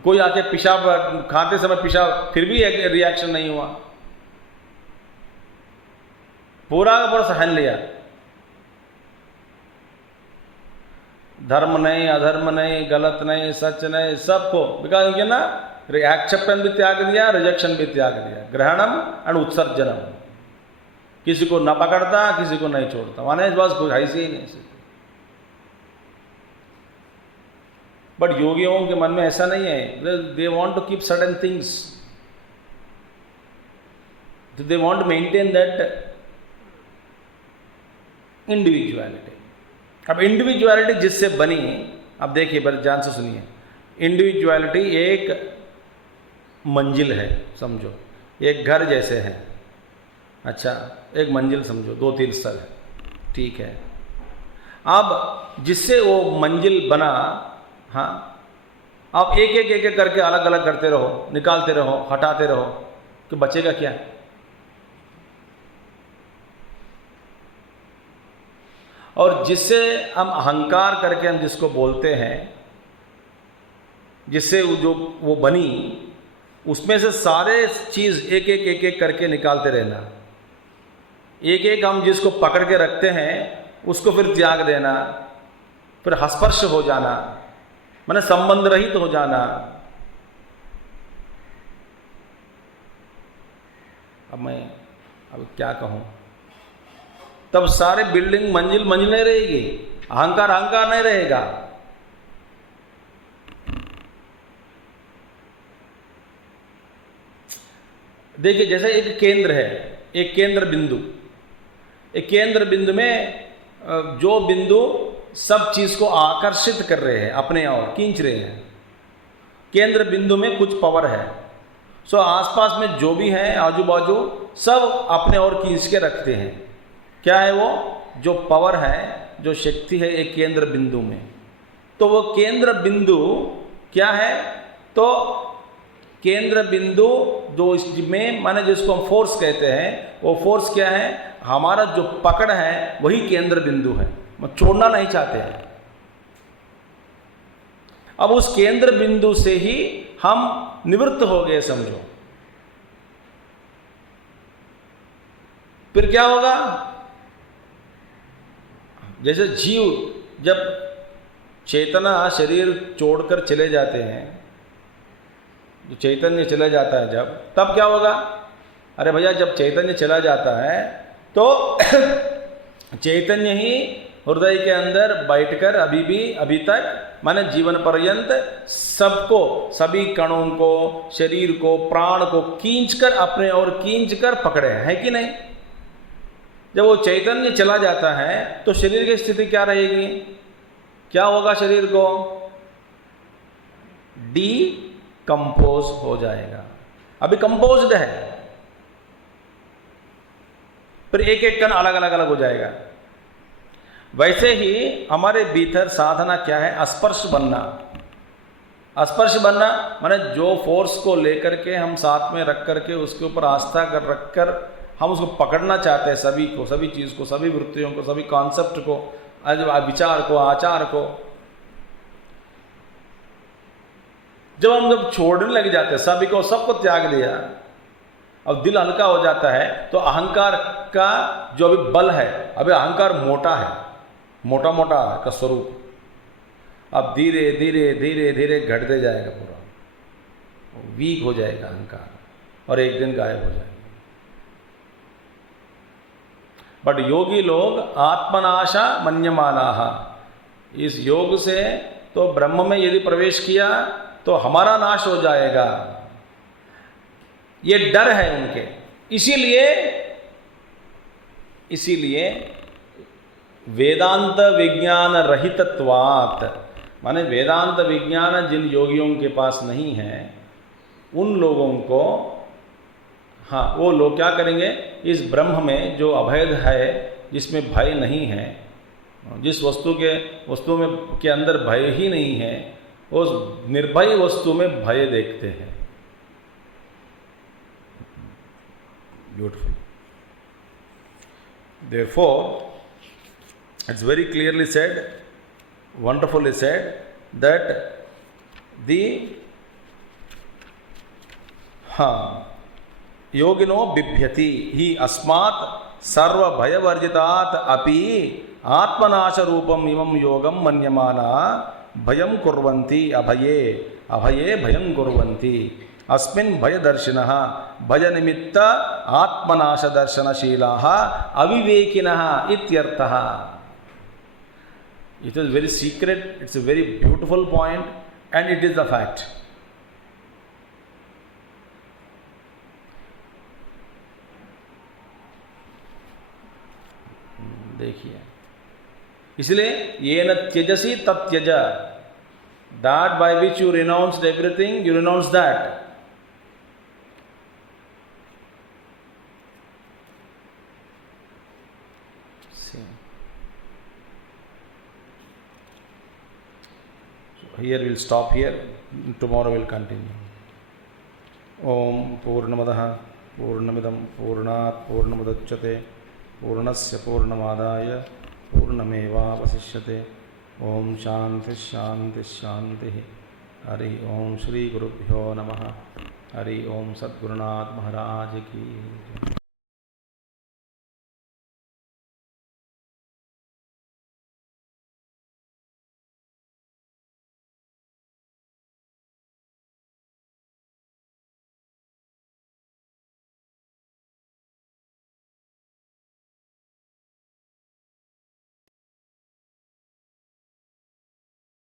कोई आके पेशाब खाते समय पेशाब फिर भी एक रिएक्शन नहीं हुआ, पूरा का पूरा सहन लिया, धर्म नहीं, अधर्म नहीं, गलत नहीं, सच नहीं, सबको, बिकॉज ये ना एक्सेप्टेंस भी त्याग दिया, रिजेक्शन भी त्याग दिया, ग्रहणम एंड उत्सर्जनम। किसी को न पकड़ता, किसी को नहीं छोड़ता, माने बस कोई ऐसे ही नहीं। बट योगियों के मन में ऐसा नहीं है, they want to keep certain things, they want to maintain that individuality. अब इंडिविजुअलिटी जिससे बनी, अब देखिए बड़े ध्यान से सुनिए, इंडिविजुअलिटी एक मंजिल है, समझो एक घर जैसे है, अच्छा एक मंजिल समझो, 2-3 स्तर है, ठीक है। अब जिससे वो मंजिल बना, हाँ, अब एक एक करके अलग अलग करते रहो, निकालते रहो, हटाते रहो, तो बचेगा क्या? और जिससे हम अहंकार करके हम जिसको बोलते हैं, जिससे जो वो बनी, उसमें से सारे चीज़ एक एक करके निकालते रहना, एक एक हम जिसको पकड़ के रखते हैं उसको फिर त्याग देना, फिर हस्पर्श हो जाना, माने संबंध रहित हो जाना। अब मैं क्या कहूँ, तब सारे बिल्डिंग मंजिल नहीं रहेगी, अहंकार नहीं रहेगा। देखिए जैसे एक केंद्र है, एक केंद्र बिंदु, एक केंद्र बिंदु में जो बिंदु सब चीज को आकर्षित कर रहे हैं, अपने ओर खींच रहे हैं, केंद्र बिंदु में कुछ पावर है। सो आसपास में जो भी है, आजू बाजू सब अपने ओर खींच के रखते हैं। क्या है वो? जो पावर है, जो शक्ति है एक केंद्र बिंदु में। तो वो केंद्र बिंदु क्या है? तो केंद्र बिंदु जो इसमें माने जिसको हम फोर्स कहते हैं, वो फोर्स क्या है? हमारा जो पकड़ है वही केंद्र बिंदु है, हम छोड़ना नहीं चाहते हैं। अब उस केंद्र बिंदु से ही हम निवृत्त हो गए समझो। फिर क्या होगा? जैसे जीव जब चेतना शरीर छोड़कर चले जाते हैं, जो चैतन्य चला जाता है जब, तब क्या होगा? अरे भैया जब चैतन्य चला जाता है तो चैतन्य ही हृदय के अंदर बैठकर अभी तक माने जीवन पर्यंत सबको, सभी कणों को, शरीर को, प्राण को खींचकर अपने ओर खींचकर पकड़े है कि नहीं? जब वो चैतन्य चला जाता है तो शरीर की स्थिति क्या रहेगी? क्या होगा? शरीर को कंपोज हो जाएगा। अभी कंपोज्ड है, फिर एक एक कण अलग अलग हो जाएगा। वैसे ही हमारे भीतर साधना क्या है? स्पर्श बनना। स्पर्श बनना माने जो फोर्स को लेकर के हम साथ में रख करके उसके ऊपर आस्था कर रखकर हम उसको पकड़ना चाहते हैं, सभी को, सभी चीज को, सभी वृत्तियों को, सभी कॉन्सेप्ट को, विचार को, आचार को। जब छोड़ने लग जाते हैं सभी को, सबको त्याग दिया, अब दिल हल्का हो जाता है, तो अहंकार का जो अभी बल है, अभी अहंकार मोटा है, मोटा का स्वरूप अब धीरे धीरे धीरे धीरे घटते जाएगा, पूरा वीक हो जाएगा अहंकार और एक दिन गायब हो जाएगा। बट योगी लोग आत्मनाशा मन्यमानाः, इस योग से तो ब्रह्म में यदि प्रवेश किया तो हमारा नाश हो जाएगा, ये डर है उनके। इसीलिए वेदांत विज्ञान रहितत्वात्, माने वेदांत विज्ञान जिन योगियों के पास नहीं है उन लोगों को, हाँ, वो लोग क्या करेंगे? इस ब्रह्म में जो अभेद है, जिसमें भय नहीं है, जिस वस्तु में के अंदर भय ही नहीं है, उस निर्भय वस्तु में भय देखते हैं। Beautiful. Therefore, it's very clearly said, wonderfully said, that the योगिनो बिभ्यति ही अस्मात् सर्व भयवर्जितात् अपि आत्मनाश रूपम इमं योगम मन्यमाना भयं कुर्वन्ति अभये अभये भयं कुर्वन्ति अस्मिन् भयदर्शिनः भयनिमित्त आत्मनाशदर्शनशीलाः अविवेकिनः इत्यर्थः। It is very secret, it's a very beautiful point, and it is the fact. देखिए, इसलिए येन त्यजसि तत्यज, that by which you renounced everything, you renounce that. Here we'll stop here. Tomorrow we'll continue. Om Purnamadah Purnamidam Purnat Purnamudachyate Purnasya Purnamadaya Purnameva Vasishyate. Om Shanti Shanti Shanti. Hari Om Shri Gurubhyo Namaha. Hari Om Sadgurunath Maharaj Ki.